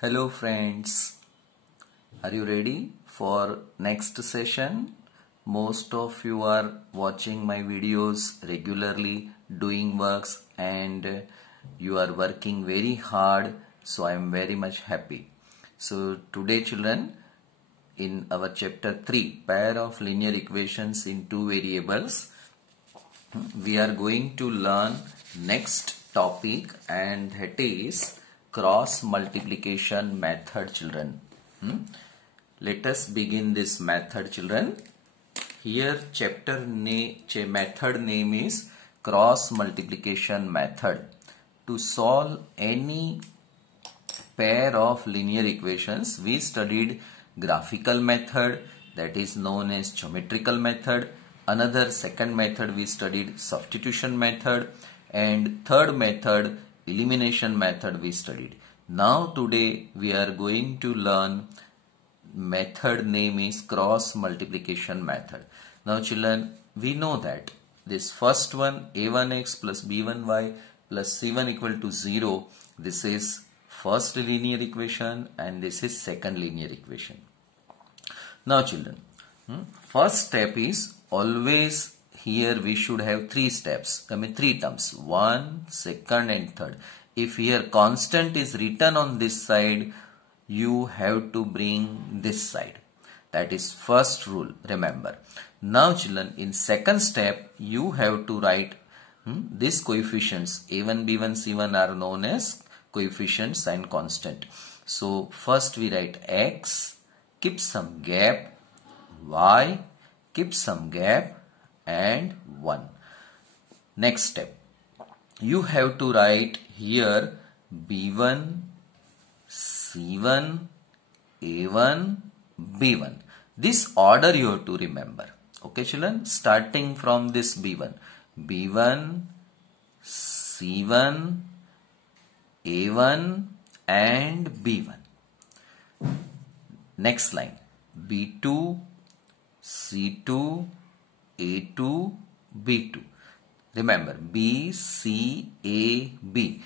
Hello friends, are you ready for next session? Most of you are watching my videos regularly, doing works and you are working very hard, so I am very much happy. So today children, in our chapter 3, pair of linear equations in two variables, we are going to learn next topic, and that is cross multiplication method children. Let us begin this method children. Here method name is cross multiplication method. To solve any pair of linear equations, we studied graphical method, that is known as geometrical method. Another second method we studied substitution method, and third method elimination method we studied. Now today we are going to learn method name is cross multiplication method. Now children, we know that this first one, a1x plus b1y plus c1 equal to 0, this is first linear equation and this is second linear equation. Now children, first step is always here we should have three steps, three terms, one, second and third. If here constant is written on this side, you have to bring this side. That is first rule, remember. Now children, in second step you have to write these coefficients a1, b1, c1 are known as coefficients and constant. So first we write x, keep some gap, y, keep some gap and 1. Next step, you have to write here b1, c1, a1, b1. This order you have to remember. Okay children, starting from this b1, b1, c1, a1 and b1. Next line, b2, c2, a2, b2. Remember B, C, A, B.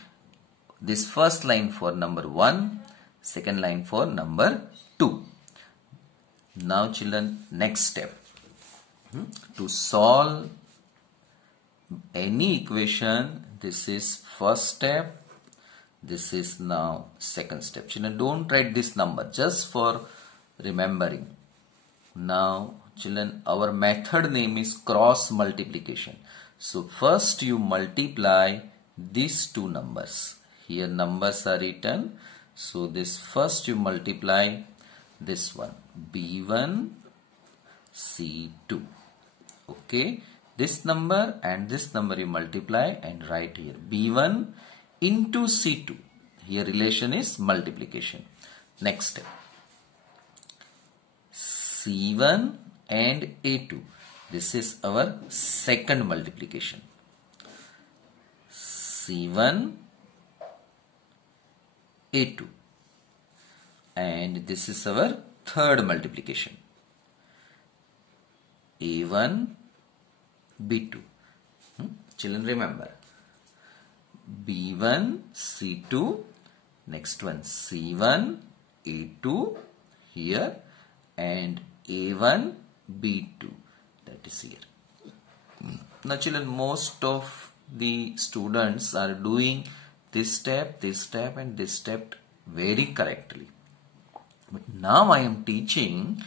This first line for number 1, second line for number 2. Now children, next step. To solve any equation, this is first step, this is now second step. Children, don't write this number, just for remembering. Now children, our method name is cross multiplication. So first you multiply these two numbers. Here numbers are written. So this first you multiply this one, B1, C2. Okay. This number and this number you multiply and write here B1 into C2. Here relation is multiplication. Next step, C1 and A2. This is our second multiplication. C1, A2. And this is our third multiplication. A1, B2. Children, remember. B1, C2. Next one, C1, A2 here. And A1, B2. That is here. Now children, most of the students are doing this step and this step very correctly. But now I am teaching,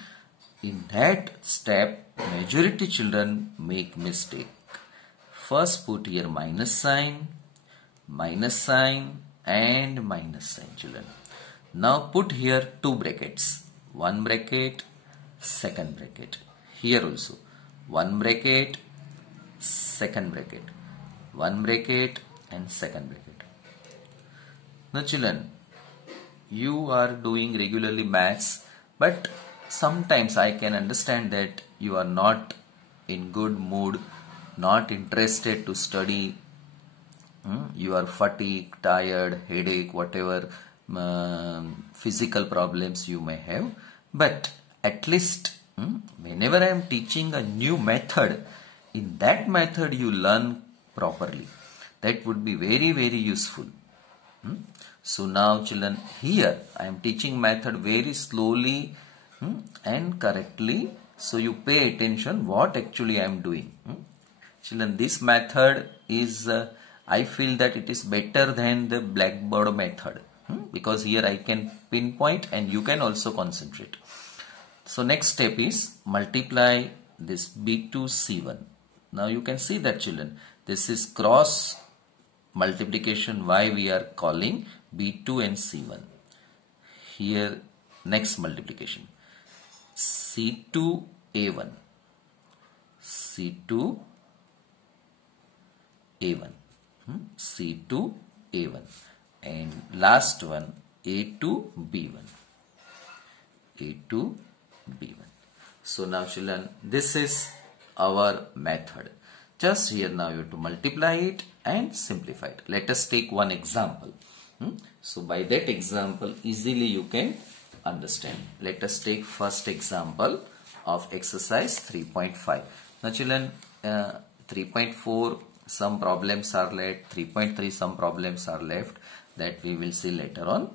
in that step majority children make mistake. First put here minus sign and minus sign children. Now put here two brackets. One bracket, second bracket. Here also one bracket, second bracket, one bracket and second bracket. Now children, you are doing regularly maths, but sometimes I can understand that you are not in good mood, not interested to study. You are fatigued, tired, headache, whatever physical problems you may have. But at least whenever I am teaching a new method, in that method you learn properly. That would be very, very useful. So now children, here I am teaching method very slowly and correctly. So you pay attention what actually I am doing. Children, this method is, I feel that it is better than the blackboard method because here I can pinpoint and you can also concentrate. So next step is multiply this B2 C1. Now you can see that children, this is cross multiplication, why we are calling B2 and C1. Here next multiplication, C2 A1, C2 A1, C2 A1, and last one A2 B1, A2 B1. So now children, this is our method. Just here now you have to multiply it and simplify it. Let us take one example. So by that example easily you can understand. Let us take first example of exercise 3.5. Now children, 3.4 some problems are left, 3.3 some problems are left, that we will see later on.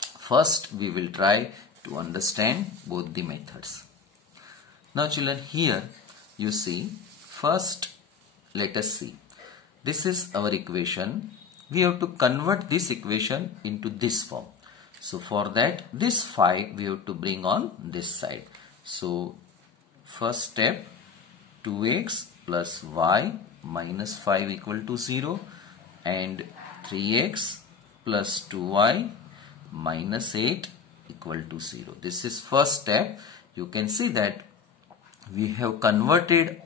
First we will try to understand both the methods. Now children, here you see, first let us see, this is our equation. We have to convert this equation into this form. So for that, this 5 we have to bring on this side. So first step, 2x plus y minus 5 equal to 0, and 3x plus 2y minus 8 equal to 0. This is first step. You can see that we have converted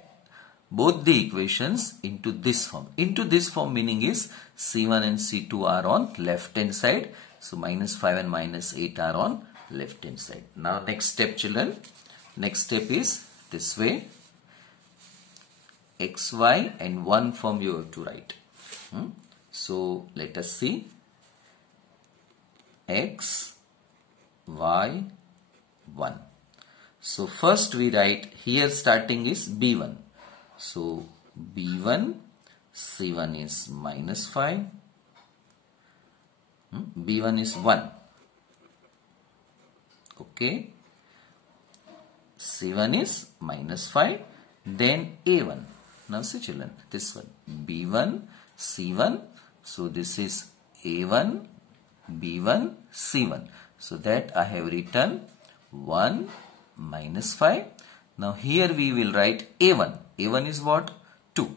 both the equations into this form. Into this form meaning is C1 and C2 are on left hand side. So minus 5 and minus 8 are on left hand side. Now next step children. Next step is this way. X, Y and 1 form you have to write. So let us see. X, Y, 1. So first we write, here starting is B1. So B1, C1 is minus 5. B1 is 1. Okay. C1 is minus 5. Then A1. Now see children, this one. B1, C1. So this is A1, B1, C1. So that I have written 1 minus 5. Now here we will write A1. A1 is what? 2.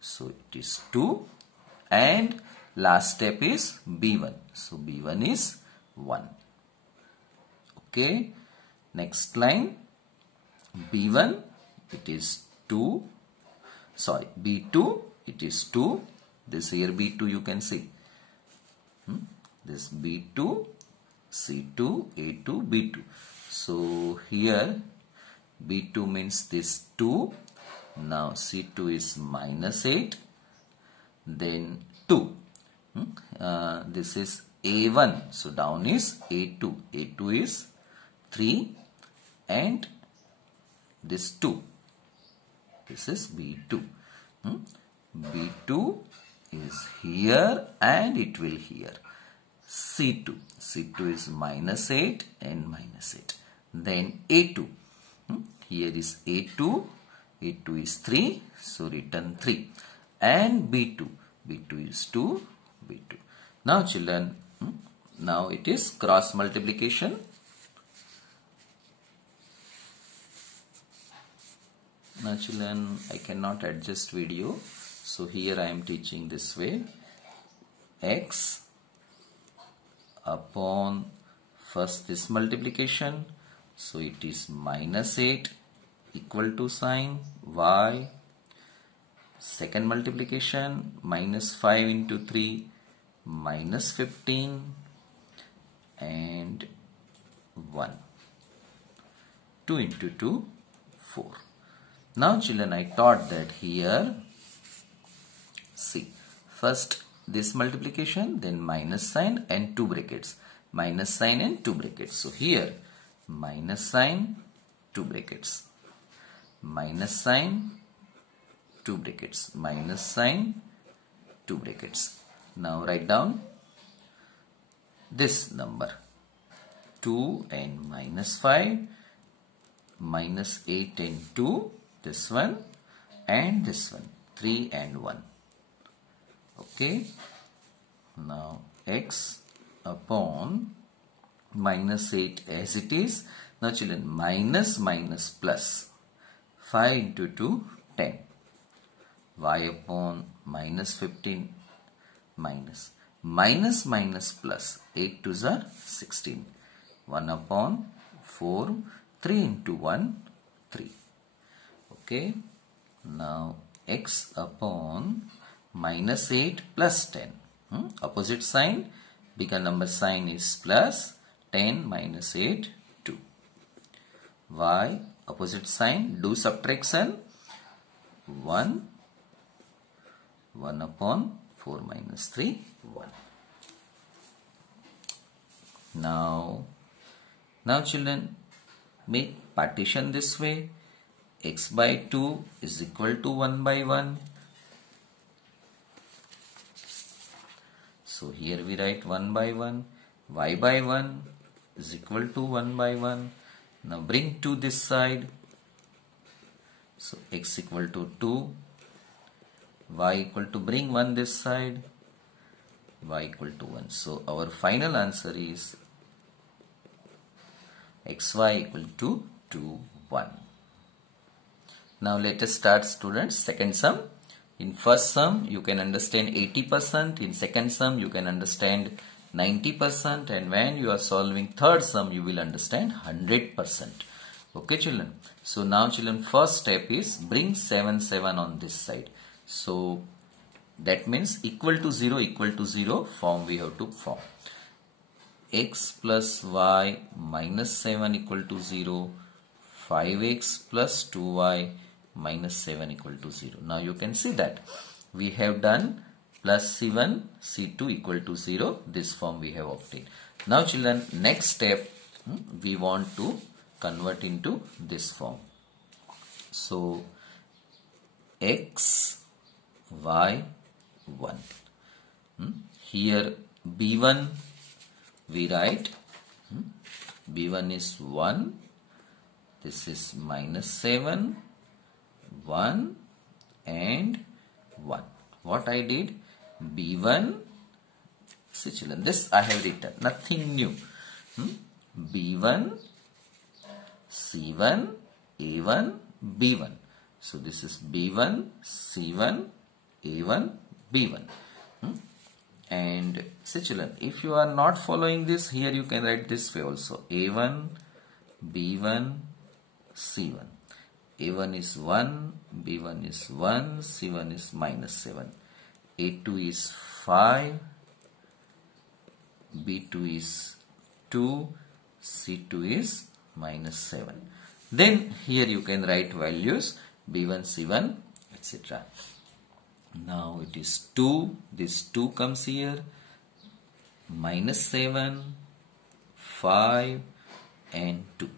So it is 2. And last step is B1. So B1 is 1. Okay. Next line. B1 it is 2. Sorry, B2 it is 2. This here B2 you can see. This B2, C2, A2, B2. So here B2 means this 2. Now C2 is minus 8. Then 2. This is A1. So down is A2. A2 is 3. And this 2. This is B2. B2 is here and it will here. C2. C2 is minus 8 and minus 8. Then A2. Here is A2. A2 is 3. So written 3. And B2. B2 is 2. B2. Now children, now it is cross multiplication. Now children, I cannot adjust video. So here I am teaching this way. X upon first this multiplication. So it is minus 8 equal to sign y. Second multiplication, minus 5 into 3 minus 15 and 1. 2 into 2, 4. Now children, I taught that here, see, first this multiplication, then minus sign and 2 brackets. Minus sign and 2 brackets. So here, minus sign, 2 brackets. Minus sign, 2 brackets. Minus sign, 2 brackets. Now write down this number 2 and minus 5, minus 8 and 2, this one and this one, 3 and 1. Okay. Now x upon minus 8 as it is. Now children, minus plus 5 into 2, 10. Y upon minus 15 minus plus 8 to the 16. 1 upon 4, 3 into 1, 3. Okay. Now x upon minus 8 plus 10. Opposite sign, bigger number sign is plus, 10 minus 8, 2. Y, opposite sign, do subtraction, 1 upon 4 minus 3, 1. Now children, make partition this way. X by 2 is equal to 1 by 1. So here we write 1 by 1. Y by 1 is equal to 1 by 1. Now bring 2 this side. So x equal to 2. Y equal to, bring 1 this side. Y equal to 1. So our final answer is xy equal to 2, 1. Now let us start, students, second sum. In first sum you can understand 80%, in second sum you can understand 90%, and when you are solving third sum you will understand 100%. Okay children. So now children, first step is bring 7 on this side. So that means equal to 0 form we have to form. X plus y minus 7 equal to 0, 5x plus 2y minus 7 equal to 0. Now you can see that we have done plus C1, C2 equal to 0. This form we have obtained. Now children, next step we want to convert into this form. So x, y, 1. Here B1 we write, B1 is 1. This is minus 7, 1 and 1. What I did, B1, see children, this I have written, nothing new. B1, C1, A1, B1. So this is B1, C1, A1, B1. And see children, if you are not following this, here you can write this way also, A1, B1, C1. A1 is 1, B1 is 1, C1 is minus 7. A2 is 5, B2 is 2, C2 is minus 7. Then here you can write values B1, C1, etc. Now it is 2, this 2 comes here, minus 7, 5 and 2.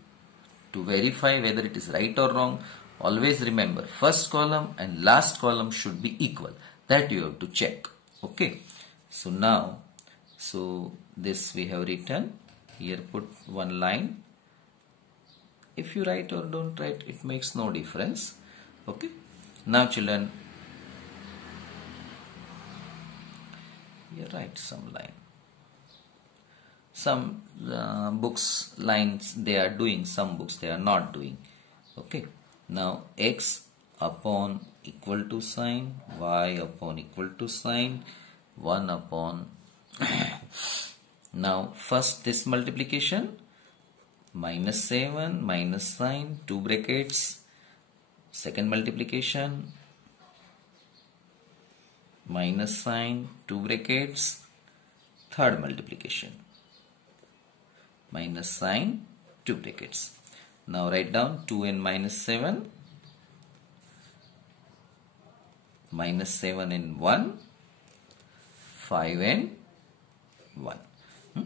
To verify whether it is right or wrong, always remember first column and last column should be equal. That you have to check. Okay. So now, this we have written. Here put one line. If you write or don't write, it makes no difference. Okay. Now children, here write some line. Some books lines they are doing, some books they are not doing. Okay. Now x upon equal to sign, y upon equal to sign, 1 upon now first this multiplication, minus 7 minus sign, 2 brackets, second multiplication, minus sign, 2 brackets, third multiplication, minus sign, 2 brackets. Now write down 2 and minus 7, minus 7 and 1, 5 and 1.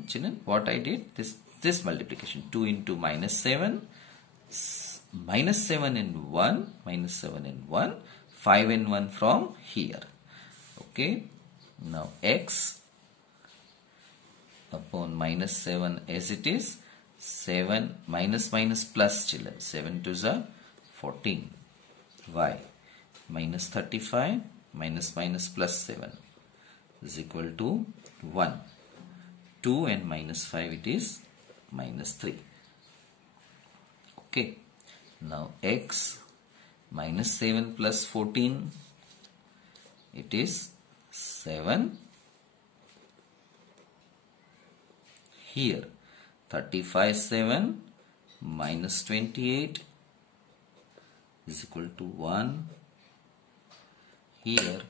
Children, what I did, this multiplication, 2 into minus 7, minus 7 and 1, minus 7 and 1, 5 and 1 from here. Okay. Now x upon minus 7 as it is. 7 minus minus plus children. 7 to the 14. Y minus 35 minus minus plus 7 is equal to 1. 2 and minus 5 it is minus 3. Okay. Now x minus 7 plus 14 it is 7. Here 35 7 minus 28 is equal to 1. Here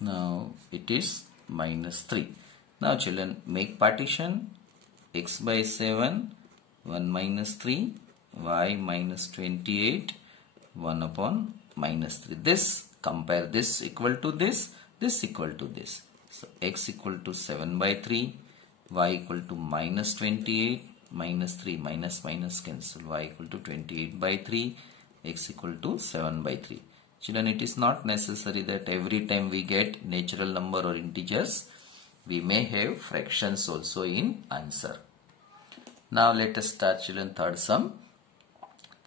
now it is minus 3. Now children, make partition. X by 7, 1 minus 3, y minus 28, 1 upon minus 3. This, compare this equal to this equal to this. So x equal to 7 by 3, y equal to minus 28, minus 3, minus minus cancel, y equal to 28 by 3, x equal to 7 by 3. Children, it is not necessary that every time we get natural number or integers, we may have fractions also in answer. Now let us start children third sum.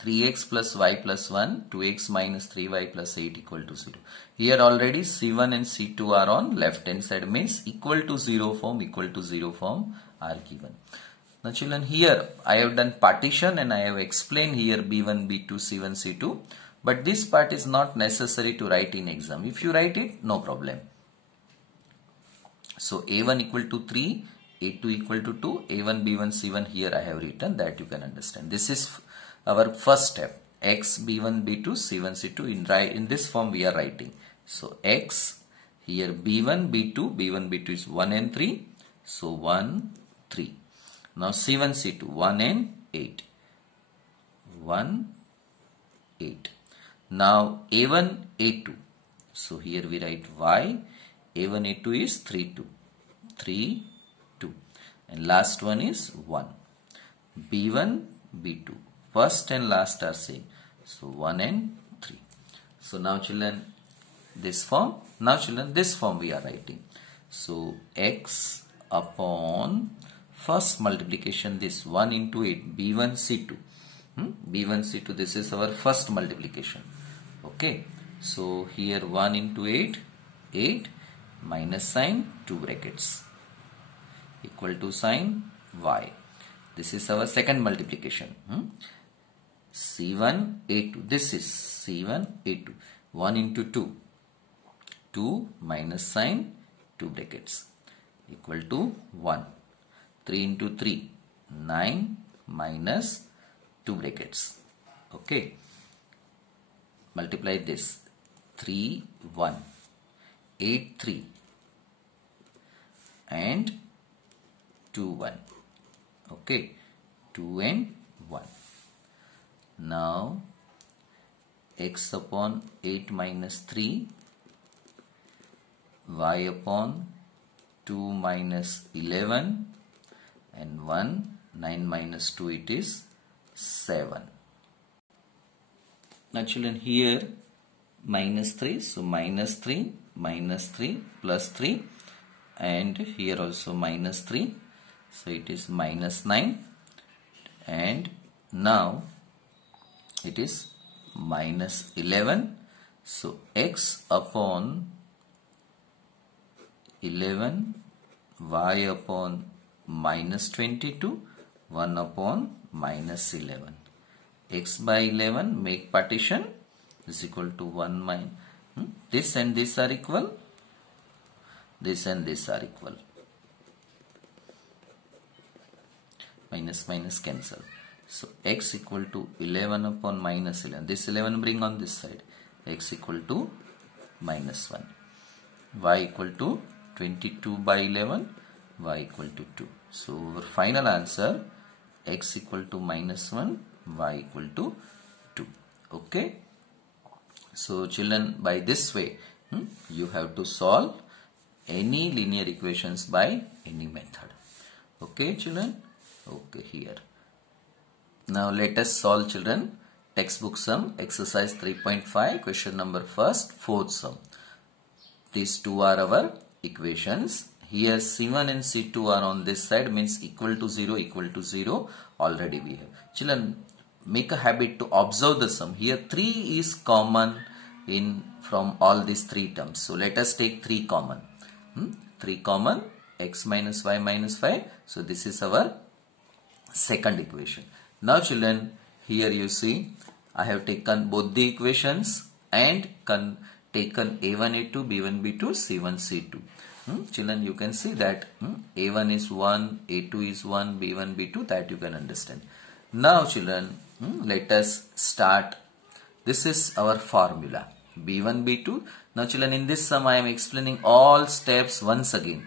3x plus y plus 1, 2x minus 3y plus 8 equal to 0. Here already C1 and C2 are on left hand side, means equal to 0 form are given. Now children, here I have done partition and I have explained here B1, B2, C1, C2. But this part is not necessary to write in exam. If you write it, no problem. So A1 equal to 3, A2 equal to 2, A1, B1, C1 here I have written, that you can understand. This is our first step. X, B1, B2, C1, C2 in this form we are writing. So X, here B1, B2, B1, B2 is 1 and 3. So 1, 3. Now C1, C2, 1 and 8. 1, 8. Now A1, A2. So here we write Y. A1, A2 is 3, 2. 3, 2. And last one is 1. B1, B2. First and last are same. So 1 and 3. So now children, this form. Now children, this form we are writing. So X upon first multiplication, this 1 into 8. B1, C2. B1, C2, this is our first multiplication. Okay. So here 1 into 8, 8 minus sign 2 brackets equal to sign y. This is our second multiplication. C1, A2. This is C1, A2. 1 into 2. 2 minus sign 2 brackets equal to 1. 3 into 3. 9 minus 2 brackets. Okay. Multiply this. 3, 1. 8, 3. And 2, 1. Okay. 2 and 1. Now x upon 8 minus 3, y upon 2 minus 11, and 1, 9 minus 2 it is 7. Now children, here minus 3, so minus 3 plus 3, and here also minus 3, so it is minus 9, and now it is minus 11. So x upon 11, y upon minus 22, 1 upon minus 11. X by 11, make partition, is equal to 1 minus. This and this are equal. This and this are equal. Minus minus cancel. So x equal to 11 upon minus 11. This 11 bring on this side. X equal to minus 1. Y equal to 22 by 11. Y equal to 2. So our final answer, x equal to minus 1. Y equal to 2. Okay. So children, by this way you have to solve any linear equations by any method. Okay children. Okay, here. Now let us solve children textbook sum exercise 3.5 question number first fourth sum. These two are our equations here C1 and C2 are on this side, means equal to 0 already we have. Children, make a habit to observe the sum. Here 3 is common in from all these 3 terms. So let us take 3 common. 3 common, x minus y minus 5. So this is our second equation. Now children, here you see I have taken both the equations and taken a1 a2 b1 b2 c1 c2. Children, you can see that a1 is 1, a2 is 1, b1 b2, that you can understand. Now children, let us start. This is our formula b1 b2. Now children, in this sum I am explaining all steps once again.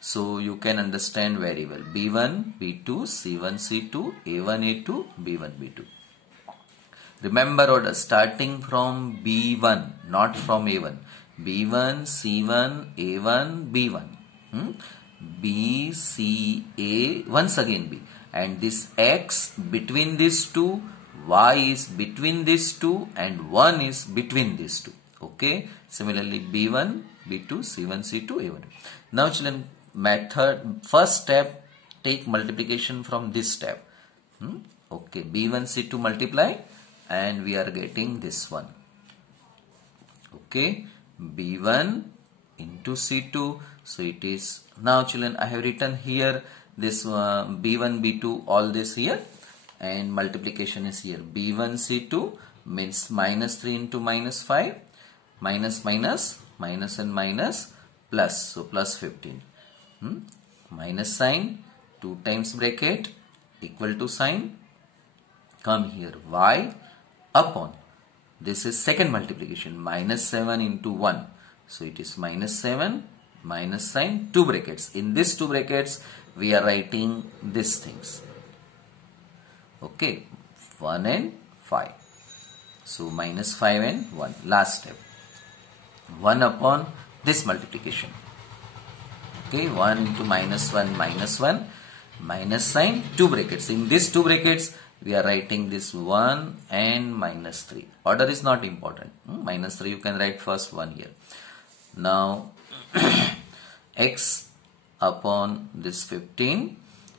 So you can understand very well. b1 b2 c1 c2 a1 a2 b1 b2. Remember order starting from b1, not from a1. b1 c1 a1 b1. b c a, once again b, and this x between these two, y is between these two, and 1 is between these two. Okay, similarly b1 b2 c1 c2 a1. Now children, method first step, take multiplication from this step. Okay, b1 c2 multiply and we are getting this one. Okay, b1 into c2. So it is, now children, I have written here this b1 b2 all this here, and multiplication is here. b1 c2 means minus 3 into minus 5, minus minus, minus and minus, plus, so plus 15. Minus sign, 2 times bracket, equal to sign, come here, y upon, this is second multiplication, minus 7 into 1. So it is minus 7, minus sign, 2 brackets. In this 2 brackets, we are writing these things. Okay, 1 and 5. So minus 5 and 1. Last step. 1 upon this multiplication. Okay, 1 into minus 1, minus sign, 2 brackets. In these 2 brackets, we are writing this 1 and minus 3. Order is not important. Minus 3 you can write first 1 here. Now x upon this 15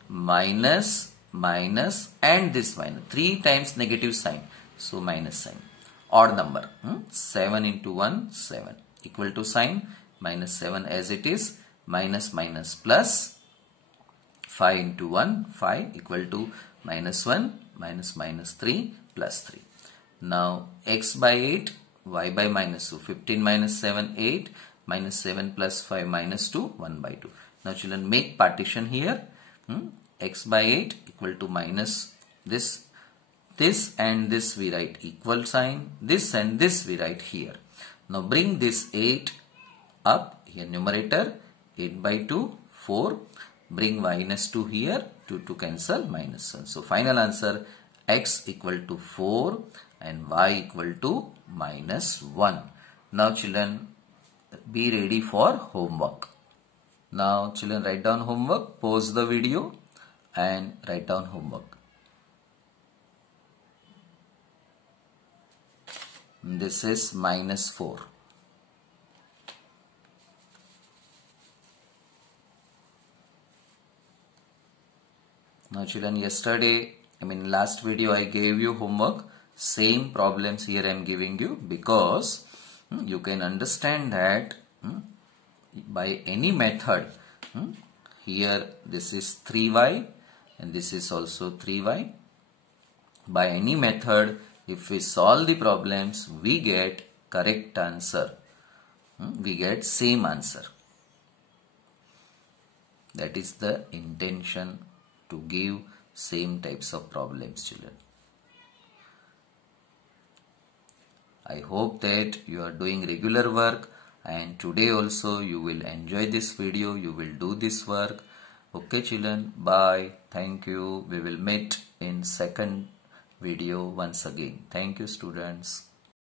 minus and this minus, 3 times negative sign, so minus sign, odd number, 7 into 1 7, equal to sign, minus 7 as it is, minus plus, 5 into 1 5, equal to minus 1 minus 3 plus 3. Now x by 8, y by minus 2, 15 minus 7 8, minus 7 plus 5 minus 2 1 by 2. Now children, make partition here. X by 8 equal to minus this and this we write equal sign, this and this we write here. Now bring this 8 up here, numerator 8 by 2 4, bring minus 2 here, 2 to cancel, minus 1. So final answer, x equal to 4 and y equal to minus 1. Now children, be ready for homework. Now children, write down homework, pause the video and write down homework. This is minus 4. Now children, last video I gave you homework. Same problems here I am giving you, because you can understand that by any method, here this is 3y and this is also 3y. By any method, if we solve the problems, we get correct answer. We get same answer. That is the intention, to give same types of problems, children. I hope that you are doing regular work, and today also you will enjoy this video, you will do this work. Okay children, bye. Thank you. We will meet in second video once again. Thank you students.